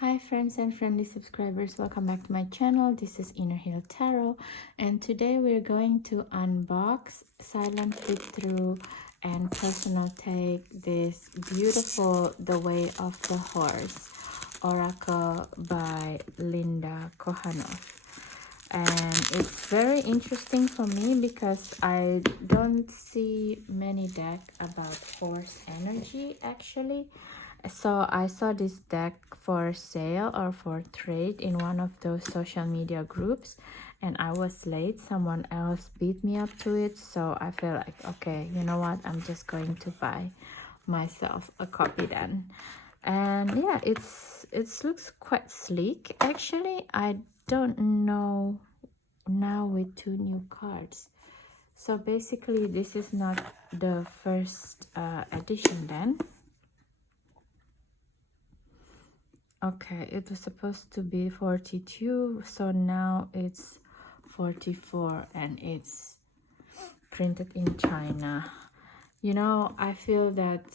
Hi friends and friendly subscribers, welcome back to my channel. This is Inner Hill Tarot, and today we're going to unbox, silent flip through, and personal take this beautiful The Way of the Horse Oracle by Linda Kohanov. And it's very interesting for me because I don't see many deck about horse energy actually. So I saw this deck for sale or for trade in one of those social media groups, and I was late. Someone else beat me up to it, so I feel like, okay, you know what, I'm just going to buy myself a copy then. And yeah, it looks quite sleek actually. I don't know now with two new cards. So basically this is not the first edition then. Okay, it was supposed to be 42, so now it's 44 and it's printed in China. You know, I feel that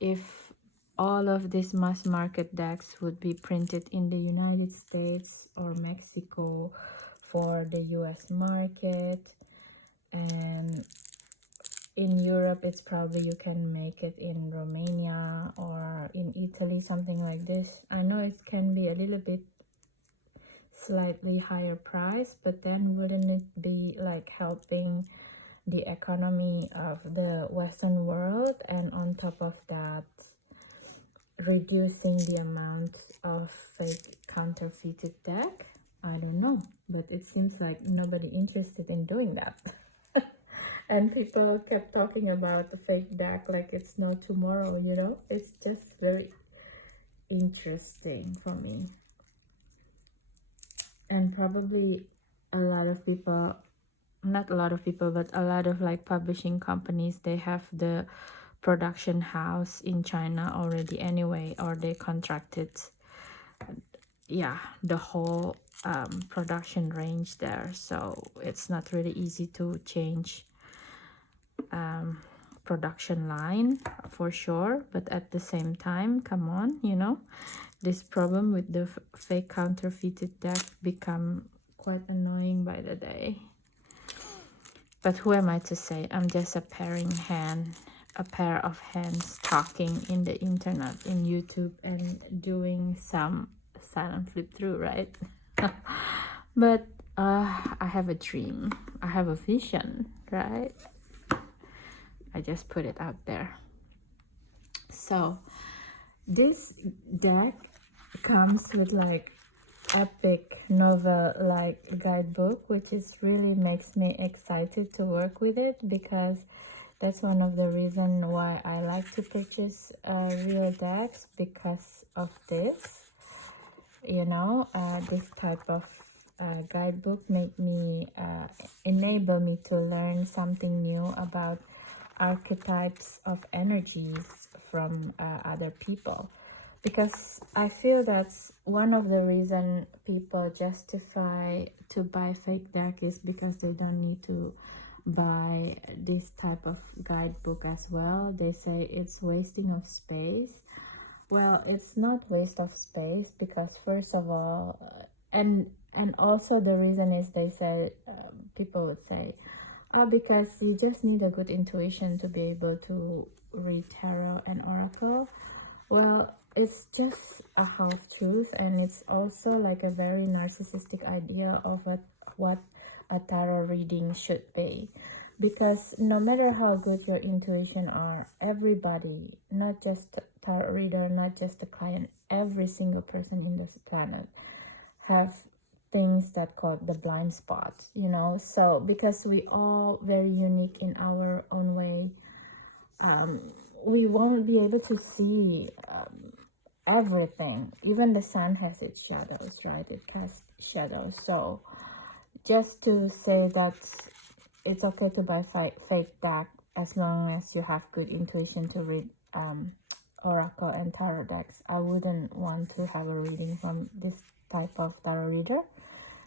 if all of these mass market decks would be printed in the United States or Mexico for the US market, and in Europe it's probably you can make it in Romania or in Italy, something like this. I know it can be a little bit slightly higher price, but then wouldn't it be like helping the economy of the Western world, and on top of that reducing the amount of fake counterfeited deck? I don't know, but it seems like nobody interested in doing that. And people kept talking about the fake deck like it's no tomorrow, you know. It's just very interesting for me. And probably a lot of people, not a lot of people, but a lot of like publishing companies, they have the production house in China already anyway, or they contracted, yeah, the whole production range there. So it's not really easy to change production line for sure, but at the same time, come on, you know, this problem with the fake counterfeited deck become quite annoying by the day. But who am I to say? I'm just a pair of hands talking in the internet, in YouTube, and doing some silent flip through, right? But I have a dream, I have a vision, right? I just put it out there. So this deck comes with like epic novel like guidebook, which is really makes me excited to work with it, because that's one of the reasons why I like to purchase real decks, because of this, you know. This type of guidebook make me enable me to learn something new about archetypes of energies from other people, because I feel that's one of the reason people justify to buy fake deck is because they don't need to buy this type of guidebook as well. They say it's wasting of space. Well, it's not waste of space, because first of all, and also the reason is they say, people would say, oh, because you just need a good intuition to be able to read tarot and oracle. Well, it's just a half truth, and it's also like a very narcissistic idea of what a tarot reading should be. Because no matter how good your intuition are, everybody, not just tarot reader, not just the client, every single person in this planet have things that called the blind spot, you know. So because we all very unique in our own way, we won't be able to see everything. Even the sun has its shadows, right? It casts shadows. So just to say that it's okay to buy fake deck as long as you have good intuition to read oracle and tarot decks. I wouldn't want to have a reading from this type of tarot reader,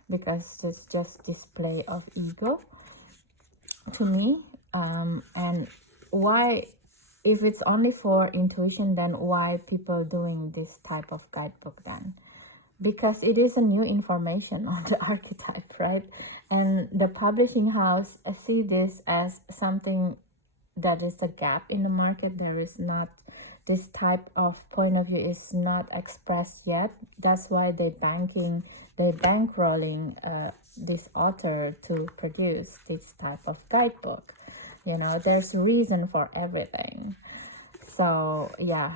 because it's just display of ego to me. And why, if it's only for intuition, then why people doing this type of guidebook then? because it is a new information on the archetype, right? And the publishing house see this as something that is a gap in the market. There is not, this type of point of view is not expressed yet. That's why they bankrolling this author to produce this type of guidebook. You know, there's reason for everything. So yeah,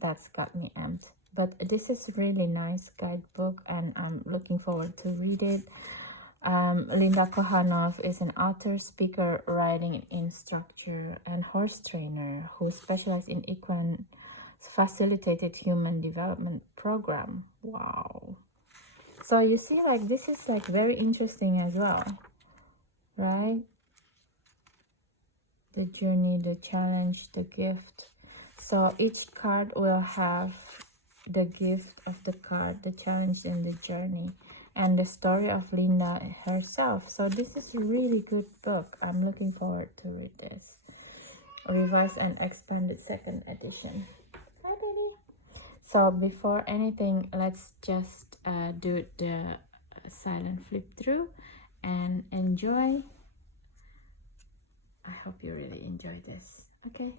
that's got me amped. But this is really nice guidebook, and I'm looking forward to read it. Linda Kohanov is an author, speaker, writing instructor, and horse trainer who specializes in equine facilitated human development program. Wow. So you see, like, this is like very interesting as well, right? The journey, the challenge, the gift. So each card will have the gift of the card, the challenge, and the journey, and the story of Linda herself. So this is a really good book. I'm looking forward to read this. Revised and expanded second edition. Hi, baby. So before anything, let's just do the silent flip through and enjoy. I hope you really enjoy this. Okay.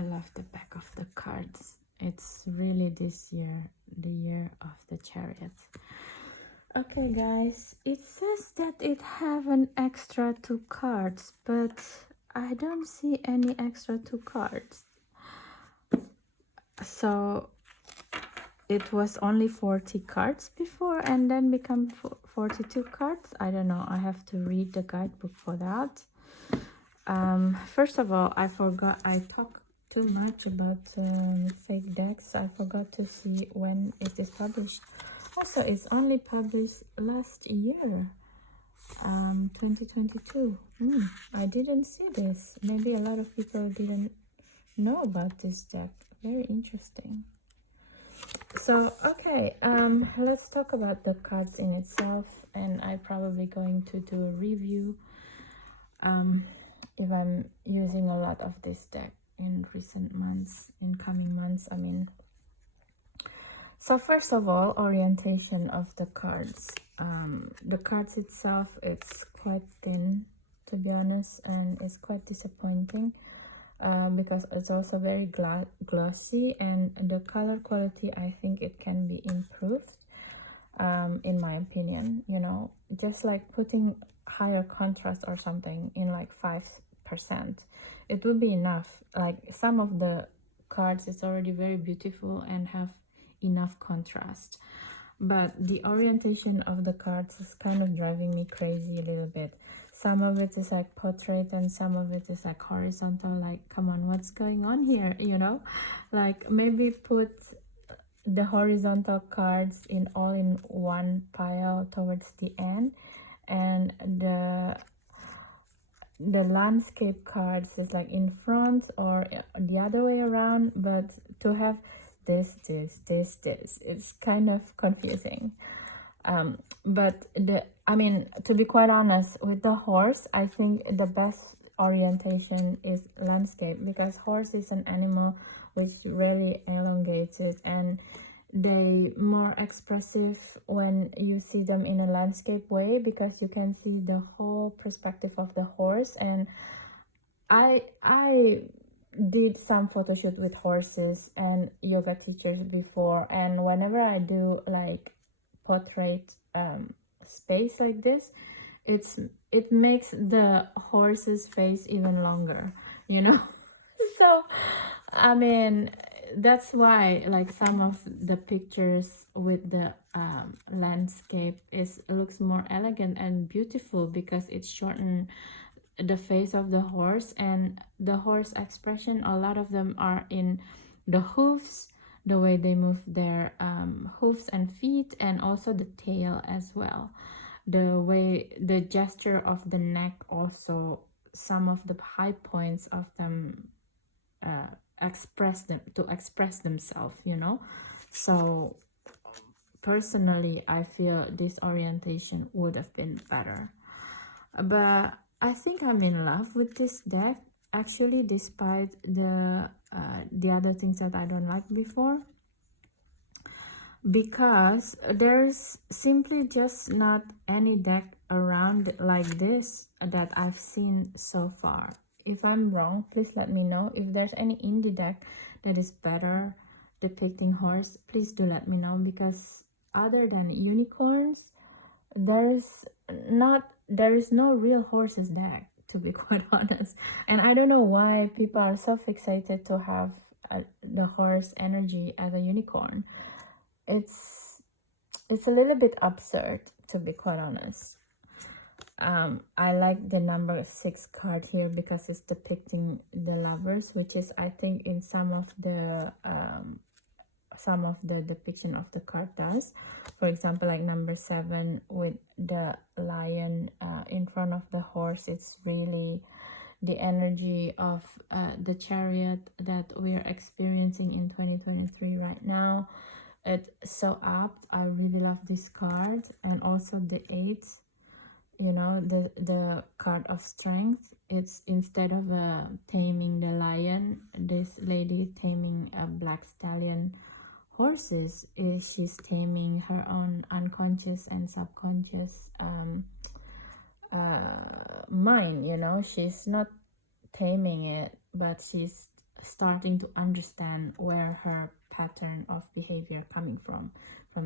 I love the back of the cards. It's really this year, the year of the Chariot. Okay guys, it says that it have an extra 2 cards, but I don't see any extra 2 cards. So it was only 40 cards before and then become 42 cards. I don't know, I have to read the guidebook for that. First of all, I forgot, I talked too much about fake decks. I forgot to see when it is published. Also, it's only published last year, 2022. I didn't see this. Maybe a lot of people didn't know about this deck. Very interesting. So, okay, let's talk about the cards in itself, and I'm probably going to do a review if I'm using a lot of this deck in recent months, in coming months, I mean. So first of all, orientation of the cards. The cards itself, it's quite thin, to be honest, and it's quite disappointing because it's also very glossy, and the color quality, I think it can be improved, in my opinion. You know, just like putting higher contrast or something in like 5%, it would be enough. Like some of the cards is already very beautiful and have enough contrast, but the orientation of the cards is kind of driving me crazy a little bit. Some of it is like portrait and some of it is like horizontal. Like, come on, what's going on here? You know, like maybe put the horizontal cards in all in one pile towards the end, and the landscape cards is like in front or the other way around. But to have this, it's kind of confusing. But I mean, to be quite honest, with the horse, I think the best orientation is landscape, because horse is an animal which really elongated, and they more expressive when you see them in a landscape way, because you can see the whole perspective of the horse. And I did some photo shoot with horses and yoga teachers before, and whenever I do like portrait space like this, it makes the horse's face even longer, you know. So I mean, that's why like some of the pictures with the landscape looks more elegant and beautiful, because it's shortened the face of the horse, and the horse expression, a lot of them are in the hoofs, the way they move their hoofs and feet, and also the tail as well, the way the gesture of the neck, also some of the high points of them express themselves, you know. So personally, I feel this orientation would have been better, but I think I'm in love with this deck, actually, despite the other things that I don't like before, because there's simply just not any deck around like this that I've seen so far. If I'm wrong, please let me know. If there's any indie deck that is better depicting horse, please do let me know, because other than unicorns, there is no real horses deck, to be quite honest. And I don't know why people are so fixated to have the horse energy as a unicorn. It's a little bit absurd, to be quite honest. I like the number 6 card here because it's depicting the lovers, which is, I think, in some of the depiction of the card does. For example, like number 7 with the lion in front of the horse, it's really the energy of the chariot that we're experiencing in 2023 right now. It's so apt. I really love this card. And also the 8, you know, the card of strength. It's, instead of taming the lion, this lady taming a black stallion horses, she's taming her own unconscious and subconscious mind, you know. She's not taming it, but she's starting to understand where her pattern of behavior coming from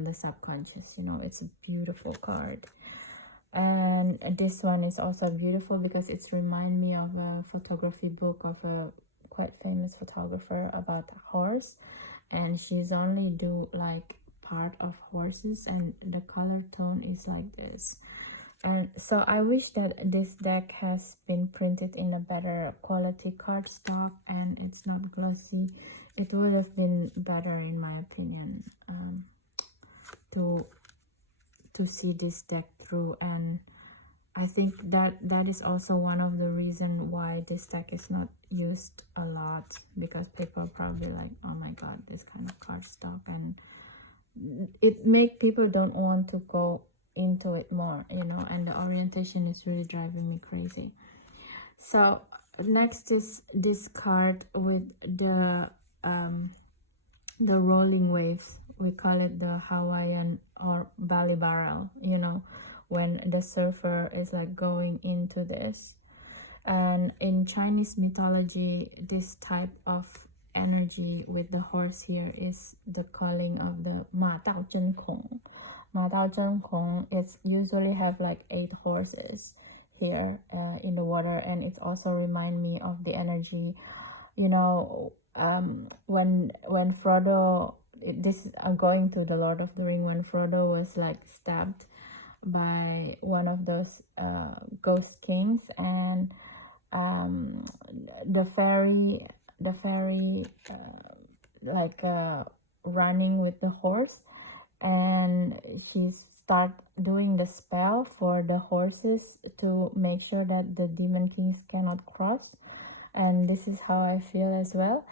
the subconscious. You know, it's a beautiful card. And this one is also beautiful because it's remind me of a photography book of a quite famous photographer about a horse, and she's only do like part of horses, and the color tone is like this. And so I wish that this deck has been printed in a better quality cardstock and it's not glossy. It would have been better, in my opinion, to see this deck through. And I think that is also one of the reason why this deck is not used a lot, because people are probably like, oh my god, this kind of cardstock, and it make people don't want to go into it more, you know, and the orientation is really driving me crazy. So next is this card with the rolling waves. We call it the Hawaiian or Bali barrel, you know, when the surfer is like going into this. And in Chinese mythology, this type of energy with the horse here is the calling of the Ma Dao Zhen Kong. Ma Dao Zhen Kong, it's usually have like 8 horses here in the water, and it's also remind me of the energy, you know, when Frodo, this is going to the Lord of the Ring, when Frodo was like stabbed by one of those ghost kings, and the fairy running with the horse, and she start doing the spell for the horses to make sure that the demon kings cannot cross. And this is how I feel as well.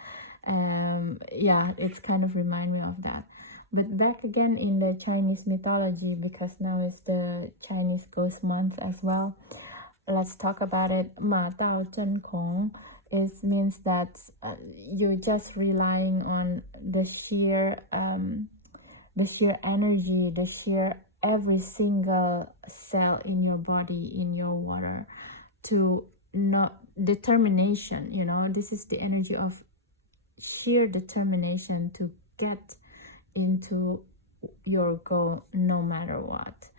Yeah, it's kind of remind me of that. But back again in the Chinese mythology, because now it's the Chinese ghost month as well, let's talk about it. Ma Dao Zhen Kong, it means that you're just relying on the sheer energy, the sheer every single cell in your body, in your water, to not determination, you know. This is the energy of sheer determination to get into your goal no matter what.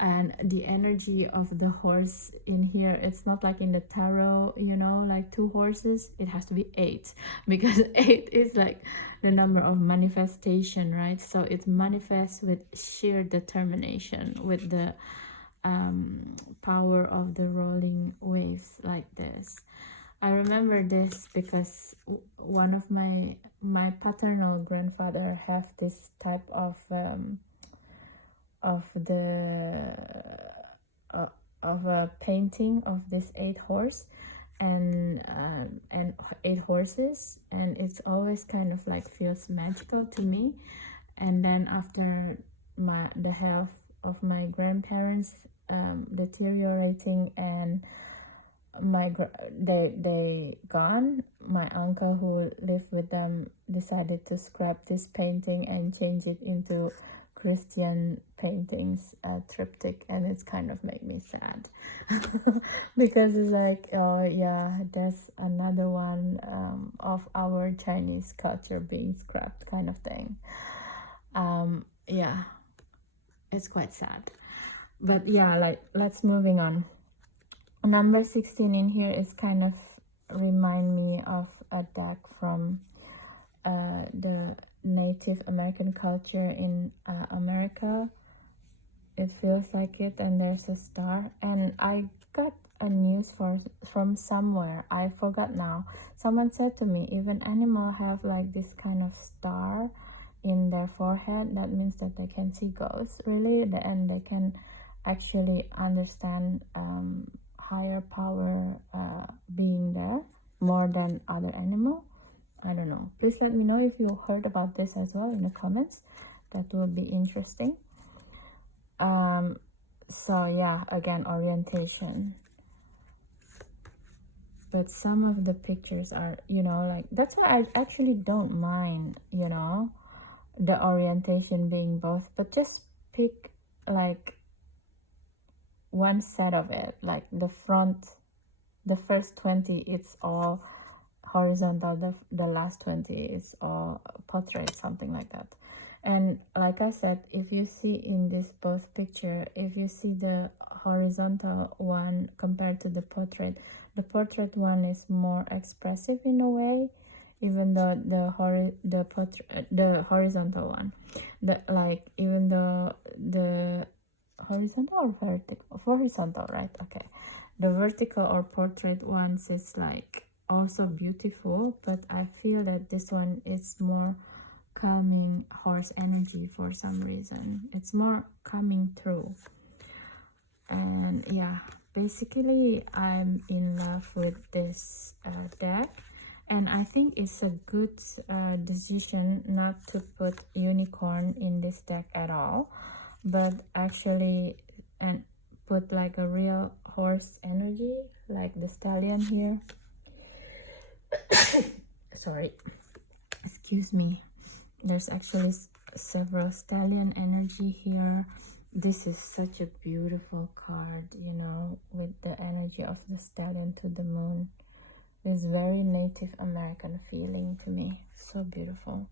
And the energy of the horse in here, it's not like in the tarot, you know, like 2 horses. It has to be 8, because 8 is like the number of manifestation, right? So it manifests with sheer determination, with the power of the rolling waves like this. I remember this because one of my paternal grandfather have this type of a painting of this 8 horse and 8 horses, and it's always kind of like feels magical to me. And then after the health of my grandparents deteriorating, and they gone, my uncle who lived with them decided to scrap this painting and change it into Christian paintings, triptych, and it's kind of made me sad because it's like, oh yeah, that's another one of our Chinese culture being scrapped, kind of thing. Yeah, it's quite sad. But yeah, like, let's moving on. Number 16 in here is kind of remind me of a deck from the Native American culture in America. It feels like it, and there's a star. And I got a news from somewhere, I forgot now. Someone said to me, even animal have like this kind of star in their forehead. That means that they can see ghosts, really, and they can actually understand higher power being there more than other animal. I don't know. Please let me know if you heard about this as well in the comments. That would be interesting. So yeah, again, orientation. But some of the pictures are, you know, like, that's why I actually don't mind, you know, the orientation being both, but just pick like one set of it, like the front, the first 20, it's all horizontal, the last 20 is all portrait, something like that. And like I said, if you see in this both picture, if you see the horizontal one compared to the portrait one is more expressive in a way, even though the horizontal one, even though the horizontal or vertical, horizontal, right? Okay, the vertical or portrait ones is like also beautiful, but I feel that this one is more calming horse energy for some reason. It's more coming through. And yeah, basically I'm in love with this deck, and I think it's a good decision not to put unicorn in this deck at all, but actually and put like a real horse energy, like the stallion here. Sorry, excuse me. There's actually several stallion energy here. This is such a beautiful card, you know, with the energy of the stallion to the moon. It's very Native American feeling to me. So beautiful.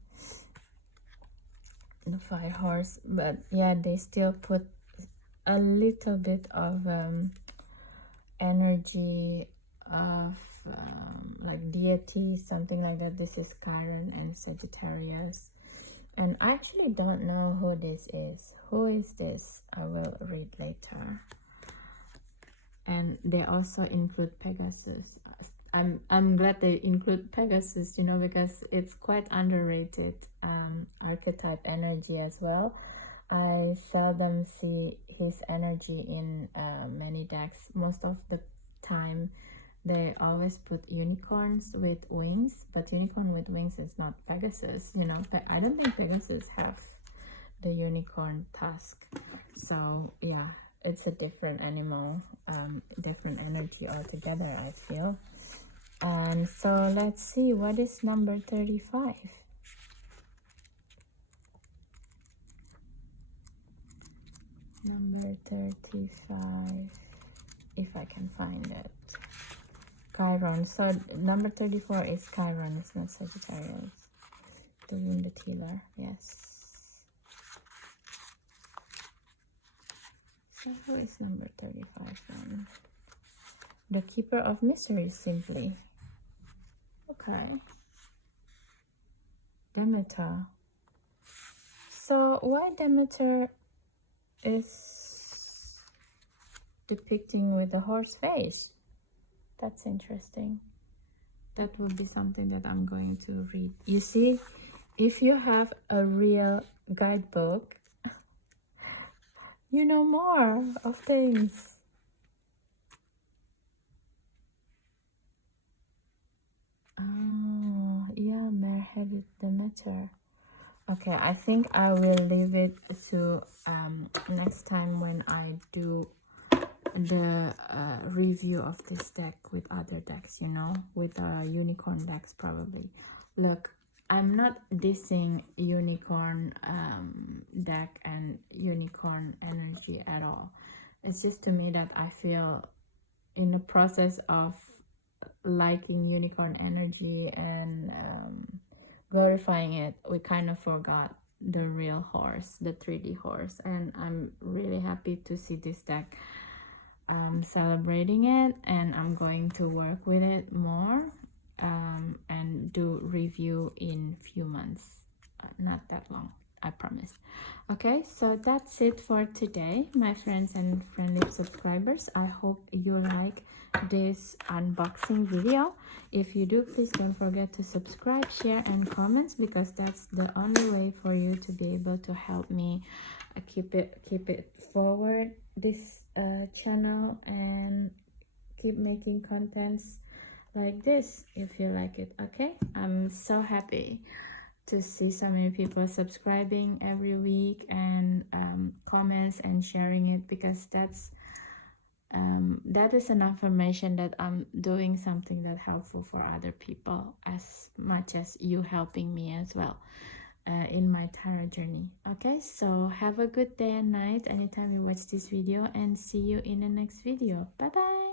The 5 horse, but yeah, they still put a little bit of energy of like deity, something like that. This is Chiron and Sagittarius. And I actually don't know who this is. Who is this? I will read later. And they also include Pegasus. I'm glad they include Pegasus, you know, because it's quite underrated archetype energy as well. I seldom see his energy in many decks. Most of the time they always put unicorns with wings, but unicorn with wings is not Pegasus, you know. I don't think Pegasus have the unicorn tusk. So yeah, it's a different animal, different energy altogether, I feel. And so let's see, what is number 35? Number 35, if I can find it. Chiron. So number 34 is Chiron, it's not Sagittarius. Doing the healer, yes. So who is number 35 then? The Keeper of Mysteries, simply. Okay. Demeter. So why Demeter is depicting with the horse face? That's interesting. That would be something that I'm going to read. You see, if you have a real guidebook, you know more of things. Oh, yeah, Mare-headed Demeter. Okay, I think I will leave it to next time when I do the review of this deck with other decks, you know, with unicorn decks probably. Look, I'm not dissing unicorn deck and unicorn energy at all. It's just to me that I feel in the process of liking unicorn energy and glorifying it, we kind of forgot the real horse, the 3D horse. And I'm really happy to see this deck celebrating it, and I'm going to work with it more and do review in few months, not that long, I promise. Okay, so that's it for today, my friends and friendly subscribers. I hope you like this unboxing video. If you do, please don't forget to subscribe, share and comments, because that's the only way for you to be able to help me keep it forward, this channel, and keep making contents like this if you like it. Okay, I'm so happy to see so many people subscribing every week and comments and sharing it, because that is an affirmation that I'm doing something that helpful for other people, as much as you helping me as well in my tarot journey. Okay, so have a good day and night anytime you watch this video, and see you in the next video. Bye bye.